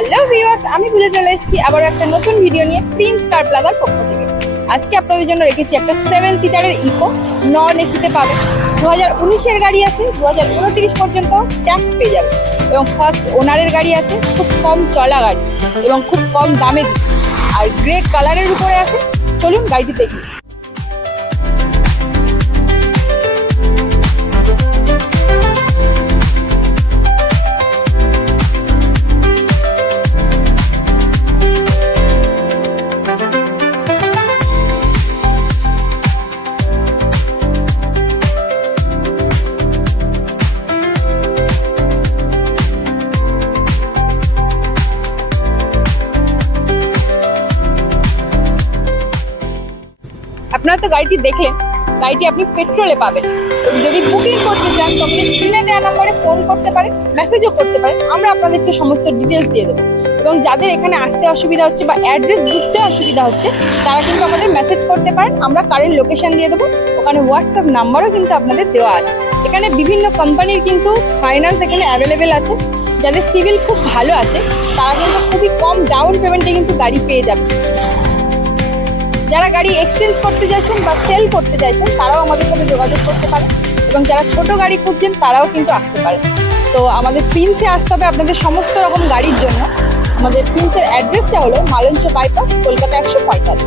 Hello viewers, আমি ভুলে চলে এসেছি আবার একটা নতুন ভিডিও নিয়ে প্রিন্স কার প্লাজার পক্ষ থেকে। আজকে আপনাদের জন্য রেখেছি একটা 7 সিটারের ইকো, নন এসিতে পাবেন। 2019-এর গাড়ি আছে, 2029 পর্যন্ত ট্যাক্স পেয়ে যাবে এবং ফার্স্ট ওনারের গাড়ি আছে, খুব কম চলা গাড়ি এবং খুব কম দামে দিচ্ছে আর গ্রে কালারের উপরে আছে। চলুন গাড়িটি দেখি। আপনারা তো গাড়িটি দেখলেন, গাড়িটি আপনি পেট্রোলে পাবেন। তো যদি বুকিং করতে চান তো আপনি স্ক্রিনে দেওয়া নম্বরে ফোন করতে পারেন, মেসেজও করতে পারেন। আমরা আপনাদেরকে সমস্ত ডিটেলস দিয়ে দেবো এবং যাদের এখানে আসতে অসুবিধা হচ্ছে বা অ্যাড্রেস বুঝতে অসুবিধা হচ্ছে তারা কিন্তু আমাদের মেসেজ করতে পারেন। আমরা কারেন্ট লোকেশন দিয়ে দেবো, ওখানে হোয়াটসঅ্যাপ নাম্বারও কিন্তু আপনাদের দেওয়া আছে। এখানে বিভিন্ন কোম্পানির কিন্তু ফাইন্যান্স এখানে অ্যাভেলেবেল আছে। যাদের সিভিল খুব ভালো আছে তারা কিন্তু খুবই কম ডাউন পেমেন্টে কিন্তু গাড়ি পেয়ে যাবে। যারা গাড়ি এক্সচেঞ্জ করতে চাইছেন বা সেল করতে চাইছেন তারাও আমাদের সাথে যোগাযোগ করতে পারেন এবং যারা ছোট গাড়ি খুঁজছেন তারাও কিন্তু আসতে পারেন। তো আমাদের প্রিন্সে আসতে হবে আপনাদের সমস্ত রকম গাড়ির জন্য। আমাদের প্রিন্সের অ্যাড্রেসটা হলো মালঞ্চ বাইপাস, কলকাতা 145।